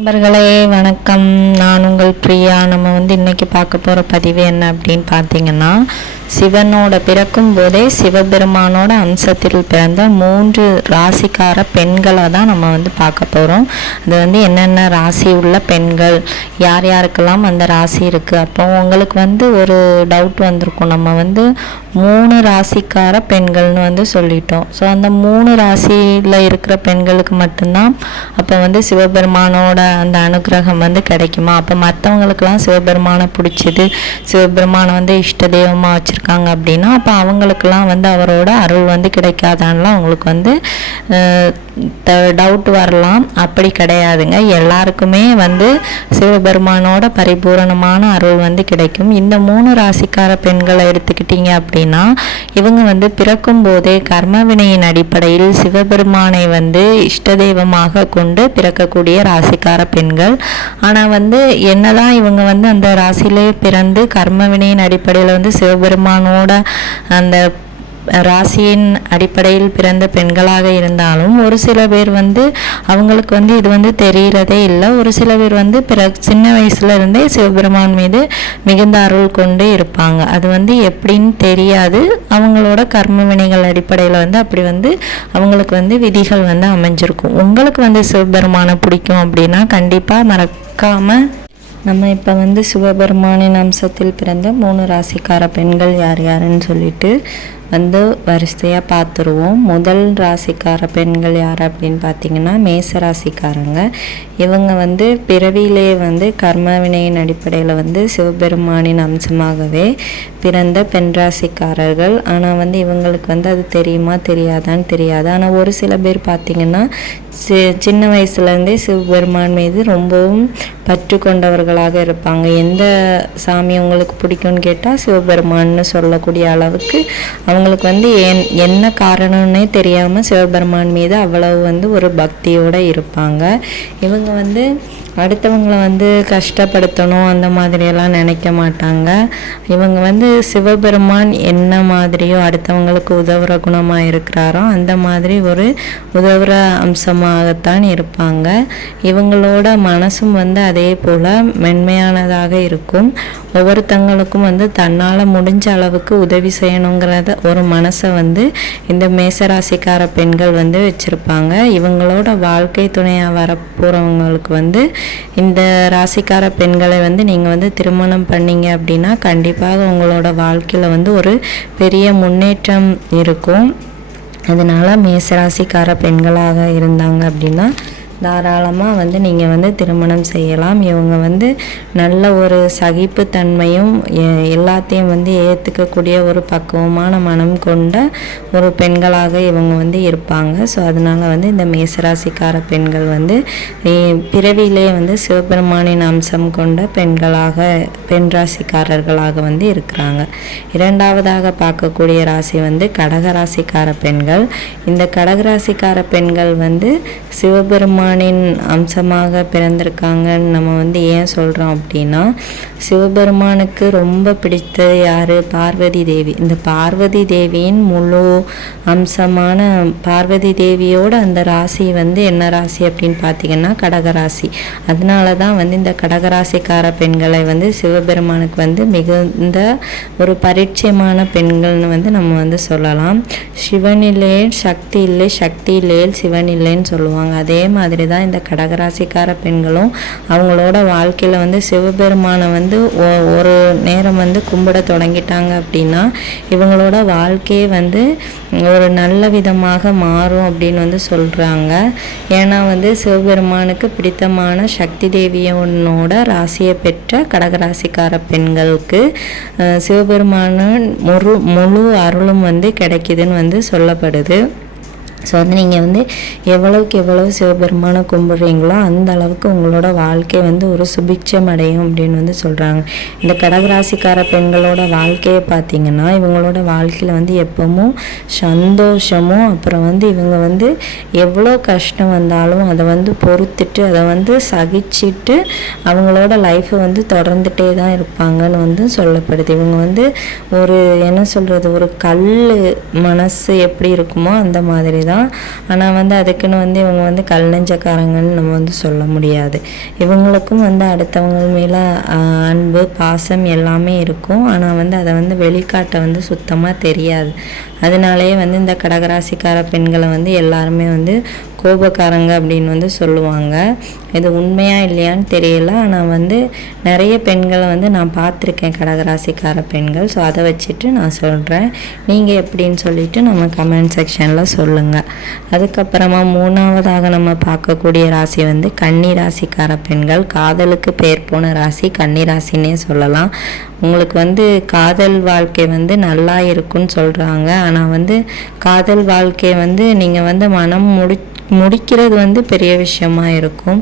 நண்பர்களே வணக்கம். நான் உங்கள் பிரியா. நம்ம இன்றைக்கி பார்க்க போகிற பதிவு என்ன அப்படின்னு பார்த்தீங்கன்னா, சிவனோட பிறக்கும் போதே சிவபெருமானோட அம்சத்தில் பிறந்த 3 ராசிக்கார பெண்களை தான் நம்ம பார்க்க போகிறோம். அது என்னென்ன ராசி உள்ள பெண்கள், யார் யாருக்கெல்லாம் அந்த ராசி இருக்குது. அப்போ உங்களுக்கு ஒரு டவுட் வந்திருக்கும், நம்ம 3 ராசிக்கார பெண்கள்னு சொல்லிட்டோம். ஸோ அந்த 3 ராசியில் இருக்கிற பெண்களுக்கு மட்டும்தான் அப்போ சிவபெருமானோட அந்த அனுகிரகம் கிடைக்குமா? அப்போ மற்றவங்களுக்கெல்லாம் சிவபெருமானை பிடிச்சது, சிவபெருமானை இஷ்ட தெய்வமாக வச்சுருக்காங்க அப்படின்னா அப்போ அவங்களுக்கெல்லாம் அவரோட அருள் கிடைக்காதான்லாம் அவங்களுக்கு டவுட் வரலாம். அப்படி கிடையாதுங்க. எல்லாருக்குமே சிவபெருமானோட பரிபூரணமான அருள் கிடைக்கும். இந்த 3 ராசிக்கார பெண்களை எடுத்துக்கிட்டீங்க அப்படின்னா இவங்க பிறக்கும் போதே கர்மவினையின் அடிப்படையில் சிவபெருமானை இஷ்ட தெய்வமாக கொண்டு பிறக்கக்கூடிய ராசிக்கார பெண்கள். ஆனால் என்னதான் இவங்க அந்த ராசியிலே பிறந்து கர்மவினையின் அடிப்படையில் சிவபெருமானோட அந்த ராசியின் அடிப்படையில் பிறந்த பெண்களாக இருந்தாலும் ஒரு சில பேர் அவங்களுக்கு இது தெரிகிறதே இல்லை. ஒரு சில பேர் சின்ன வயசுல இருந்தே சிவபெருமான் மீது மிகுந்த அருள் கொண்டு இருப்பாங்க. அது எப்படின்னு தெரியாது. அவங்களோட கர்ம வினைகள் அடிப்படையில் அப்படி அவங்களுக்கு விதிகள் அமைஞ்சிருக்கும். உங்களுக்கு சிவபெருமானை பிடிக்கும் அப்படின்னா கண்டிப்பாக மறக்காம நம்ம இப்போ சிவபெருமானின் அம்சத்தில் பிறந்த 3 ராசிக்கார பெண்கள் யார் யாருன்னு சொல்லிட்டு வரிசையாக பார்த்துருவோம். முதல் ராசிக்கார பெண்கள் யார் அப்படின்னு பார்த்தீங்கன்னா மேச ராசிக்காரங்க. இவங்க பிறவியிலே கர்ம வினையின் அடிப்படையில் சிவபெருமானின் அம்சமாகவே பிறந்த பெண் ராசிக்காரர்கள். ஆனால் இவங்களுக்கு அது தெரியுமா தெரியாதான்னு தெரியாது. ஆனால் ஒரு சில பேர் பார்த்திங்கன்னா சின்ன வயசுலேருந்தே சிவபெருமான் மீது ரொம்பவும் பற்று கொண்டவர்களாக இருப்பாங்க. எந்த சாமி உங்களுக்கு பிடிக்கும்னு கேட்டால் சிவபெருமான்னு சொல்லக்கூடிய அளவுக்கு அவங்களுக்கு என்ன காரணம்னே தெரியாமல் சிவபெருமான் மீது அவ்வளவு ஒரு பக்தியோடு இருப்பாங்க. இவங்க அடுத்தவங்களை கஷ்டப்படுத்தணும் அந்த மாதிரியெல்லாம் நினைக்க மாட்டாங்க. இவங்க சிவபெருமான் என்ன மாதிரியோ அடுத்தவங்களுக்கு உதவுற குணமாக இருக்கிறாரோ அந்த மாதிரி ஒரு உதவுற அம்சமாகத்தான் இருப்பாங்க. இவங்களோட மனசும் அதே போல் மென்மையானதாக இருக்கும். ஒவ்வொருத்தங்களுக்கும் தன்னால் முடிஞ்ச அளவுக்கு உதவி செய்யணுங்கிறத ஒரு மனசை இந்த மேசராசிக்கார பெண்கள் வச்சுருப்பாங்க. இவங்களோட வாழ்க்கை துணையாக வரப்போகிறவங்களுக்கு இந்த ராசிக்கார பெண்களை நீங்கள் திருமணம் பண்ணீங்க அப்படின்னா கண்டிப்பாக உங்களோட வாழ்க்கையில் ஒரு பெரிய முன்னேற்றம் இருக்கும். அதனால் மேசராசிக்கார பெண்களாக இருந்தாங்க அப்படின்னா தாராளமாக நீங்கள் திருமணம் செய்யலாம். இவங்க நல்ல ஒரு சகிப்புத்தன்மையும் எல்லாத்தையும் ஏற்றுக்கக்கூடிய ஒரு பக்குவமான மனம் கொண்ட ஒரு பெண்களாக இவங்க இருப்பாங்க. ஸோ அதனால் இந்த மேசராசிக்கார பெண்கள் பிறவியிலே சிவபெருமானின் அம்சம் கொண்ட பெண் ராசிக்காரர்களாக இருக்கிறாங்க. இரண்டாவதாக பார்க்கக்கூடிய ராசி கடகராசிக்கார பெண்கள். இந்த கடகராசிக்கார பெண்கள் சிவபெருமான் அம்சமாக பிறந்திருக்காங்கன்னு நம்ம ஏன் சொல்கிறோம் அப்படின்னா சிவபெருமானுக்கு ரொம்ப பிடித்தது யார்? பார்வதி தேவி. இந்த பார்வதி தேவியின் முழு அம்சமான பார்வதி தேவியோட அந்த ராசி என்ன ராசி அப்படின்னு பார்த்தீங்கன்னா கடகராசி. அதனால தான் இந்த கடகராசிக்கார பெண்களை சிவபெருமானுக்கு மிகுந்த ஒரு பரிச்சயமான பெண்கள்னு நம்ம சொல்லலாம். சிவன் இல்லை சக்தி இல்லை, சக்தி இல்லை சிவன் இல்லைன்னு சொல்லுவாங்க. அதே மாதிரி தான் இந்த கடகராசிக்கார பெண்களும் அவங்களோட வாழ்க்கையில் சிவபெருமானை ஒரு நேரம் கும்பிட தொடங்கிட்டாங்க அப்படின்னா இவங்களோட வாழ்க்கையே ஒரு நல்ல விதமாக மாறும் அப்படின்னு சொல்கிறாங்க. ஏன்னா சிவபெருமானுக்கு பிடித்தமான சக்தி தேவியோட ராசியை பெற்ற கடகராசிக்கார பெண்களுக்கு சிவபெருமான முழு அருளும் கிடைக்குதுன்னு சொல்லப்படுது. ஸோ நீங்கள் எவ்வளவுக்கு எவ்வளவு சிவபெருமானை கும்பிட்றீங்களோ அந்த அளவுக்கு உங்களோட வாழ்க்கை ஒரு சுபிட்சம் அடையும் அப்படின்னு சொல்கிறாங்க. இந்த கடகராசிக்கார பெண்களோட வாழ்க்கையை பார்த்திங்கன்னா இவங்களோட வாழ்க்கையில் எப்பவும் சந்தோஷமும் அப்புறம் இவங்க எவ்வளோ கஷ்டம் வந்தாலும் அதை பொறுத்துட்டு அதை சகிச்சிட்டு அவங்களோட லைஃப்பை தொடர்ந்துட்டே தான் இருப்பாங்கன்னு சொல்லப்படுது. இவங்க ஒரு என்ன சொல்கிறது, ஒரு கல் மனசு எப்படி இருக்குமோ அந்த மாதிரி தான். ஆனால் வந்து அதுக்குன்னு வந்து இவங்க வந்து கல் நெஞ்சக்காரங்கன்னு நம்ம வந்து சொல்ல முடியாது. இவங்களுக்கும் வந்து அடுத்தவங்க மேலே அன்பு பாசம் எல்லாமே இருக்கும். ஆனால் வந்து அதை வந்து வெளிக்காட்ட வந்து சுத்தமாக தெரியாது. அதனாலேயே வந்து இந்த கடகராசிக்கார பெண்களை வந்து எல்லாருமே வந்து கோபக்காரங்க அப்படின்னு வந்து சொல்லுவாங்க. இது உண்மையாக இல்லையான்னு தெரியல. ஆனால் வந்து நிறைய பெண்களை வந்து நான் பார்த்துருக்கேன், கடகராசிக்கார பெண்கள். ஸோ அதை வச்சுட்டு நான் சொல்கிறேன். நீங்கள் எப்படின்னு சொல்லிவிட்டு நம்ம கமெண்ட் செக்ஷனில் சொல்லுங்கள். அதுக்கப்புறமா 3ஆவதாக நம்ம பார்க்கக்கூடிய ராசி வந்து கன்னி ராசிக்கார பெண்கள். காதலுக்கு பேர் போன ராசி கன்னி ராசின்னே சொல்லலாம். உங்களுக்கு வந்து காதல் வாழ்க்கை வந்து நல்லா இருக்குன்னு சொல்கிறாங்க. ஆனால் வந்து காதல் வாழ்க்கையை வந்து நீங்கள் வந்து மனம் முடிக்கிறது வந்து பெரிய விஷயமா இருக்கும்.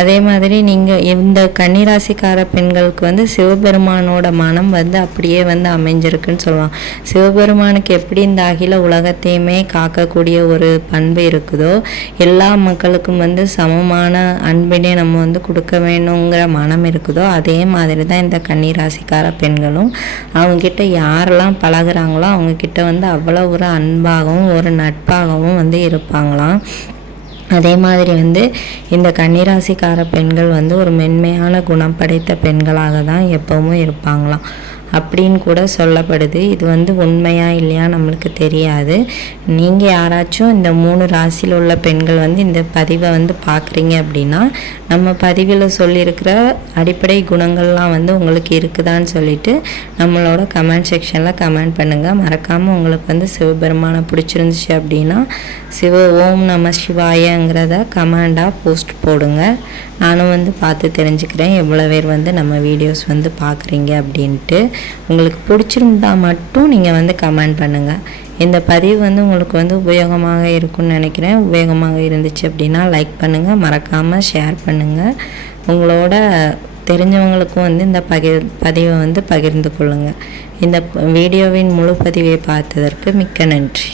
அதே மாதிரி நீங்கள் இந்த கன்னிராசிக்கார பெண்களுக்கு வந்து சிவபெருமானோட மனம் வந்து அப்படியே வந்து அமைஞ்சிருக்குன்னு சொல்லுவாங்க. சிவபெருமானுக்கு எப்படி இந்த அகில உலகத்தையுமே காக்கக்கூடிய ஒரு பண்பு இருக்குதோ, எல்லா மக்களுக்கும் வந்து சமமான அன்பினை நம்ம வந்து கொடுக்க வேணுங்கிற மனம் இருக்குதோ, அதே மாதிரி தான் இந்த கன்னிராசிக்கார பெண்களும் அவங்கக்கிட்ட யாரெல்லாம் பழகுறாங்களோ அவங்கக்கிட்ட வந்து அவ்வளோ ஒரு அன்பாகவும் ஒரு நட்பாகவும் வந்து இருப்பாங்களாம். அதே மாதிரி வந்து இந்த கன்னிராசிக்கார பெண்கள் வந்து ஒரு மென்மையான குணம் படைத்த பெண்களாக தான் எப்பவும் இருப்பாங்களாம் அப்படின்னு கூட சொல்லப்படுது. இது வந்து உண்மையா இல்லையா நம்மளுக்கு தெரியாது. நீங்கள் யாராச்சும் இந்த 3 ராசியில் உள்ள பெண்கள் வந்து இந்த பதிவை வந்து பார்க்குறீங்க அப்படின்னா, நம்ம பதிவில் சொல்லியிருக்கிற அடிப்படை குணங்கள்லாம் வந்து உங்களுக்கு இருக்குதான்னு சொல்லிட்டு நம்மளோட கமெண்ட் செக்ஷனில் கமெண்ட் பண்ணுங்கள். மறக்காமல் உங்களுக்கு வந்து சிவபெருமானை பிடிச்சிருந்துச்சு அப்படின்னா ஓம் நம சிவாயங்கிறத கமெண்டாக போஸ்ட் போடுங்க. நானும் வந்து பார்த்து தெரிஞ்சுக்கிறேன் எவ்வளோ பேர் வந்து நம்ம வீடியோஸ் வந்து பார்க்குறீங்க அப்படின்ட்டு. உங்களுக்கு பிடிச்சிருந்தா மட்டும் நீங்கள் வந்து கமெண்ட் பண்ணுங்கள். இந்த பதிவு வந்து உங்களுக்கு வந்து உபயோகமாக இருக்கும்னு நினைக்கிறேன். உபயோகமாக இருந்துச்சு அப்படின்னா லைக் பண்ணுங்கள், மறக்காமல் ஷேர் பண்ணுங்கள். உங்களோட தெரிஞ்சவங்களுக்கும் வந்து இந்த பதிவை வந்து பகிர்ந்து கொள்ளுங்கள். இந்த வீடியோவின் முழு பதிவை பார்த்ததற்கு மிக்க நன்றி.